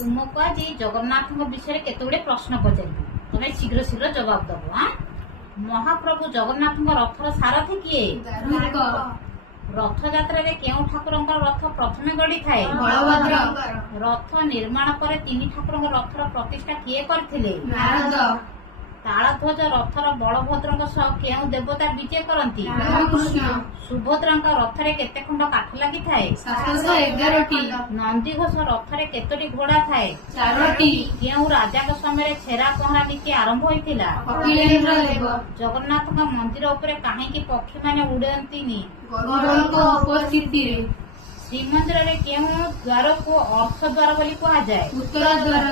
तुमको आज जगन्नाथ विषय केते प्रश्न पचारि तुम्हें शीघ्र शीघ्र जवाब दब। हाँ, महाप्रभु जगन्नाथ रथर सारथी किए? रथ यात्रा केउ ठाकुर रथ प्रथमे गड़ी थाए? रथ निर्माण पर तीन ठाकुर रथर प्रतिष्ठा किए करथिले? तालध्वज रथर बलभद्र सह केउ देवता विजय करती? सुभद्रा रथरे केते खंड काठ लगी थाए? 711टी। नंदीघोष रथरे केतोटी घोड़ा थाए? 4टी। केउ राजा समय छेरा पहरा नीति आरंभ होइतिला? कपिलेन्द्र देव। जगन्नाथ मंदिर उपरे काहेकि पक्षी माने उड़ंतीनी? गरुड़ଙ୍କ उपस्थितिरे। श्रीमंदिर रे केउ द्वार को अर्थ द्वार बोली कहा जाए? उत्तर द्वार।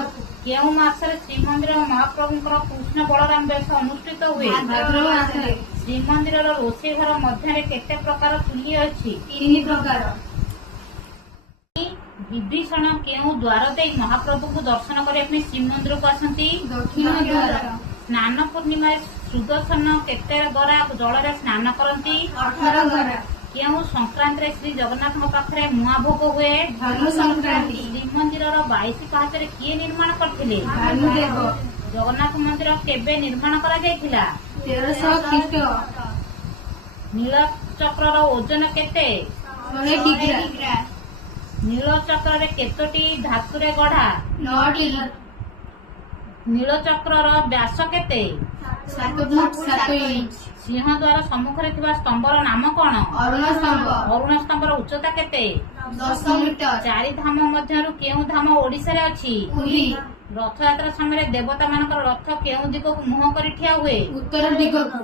केउ मासरे श्रीमंदिर महाप्रभुଙ୍କର कृष्ण बलराम बेश अनुष्ठित हुए? भाद्रव मासरे। श्रीमंदिर रोषेई घर मध्य केते प्रकार चुली अछि? 3 प्रकार। विभीषण केउ द्वार दे महाप्रभु को दर्शन करने श्रीमंदिर को आसंती? दक्षिण द्वार। स्नान पूर्णिमा सुदर्शन केते गरा जल स्नान करती? 18 गरा। केउ संक्रांति रे श्री जगन्नाथ पाखरे मुआ भोग हुए? भानु संक्रांति। श्रीमंदिर 22 पाहाचरे किए निर्माण करथिले? भानुदेव। जगन्नाथ मंदिर केबे निर्माण करा जायतिला? 1300 ख्रीष्ट। नील चक्र ओजन केते? 100 किग्रा। नील चक्र केतोटी धातुरे गढ़ा? 9टी। नील चक्र व्यास केते? 7 फुट 7 इंच। सिंहद्वार सम्मुखरे थिबा स्तंभर नाम कोन? अरुण स्तंभ। अरुण स्तंभर उच्चता केते? 10 मीटर। 4 धाम मध्यरु केउ धाम ओडिसा रे अछि? पुरी। रथ यात्रा समय देवता मानकर रथ केउ दिगक मुह करि ठिया हुए? उत्तर दिगକୁ।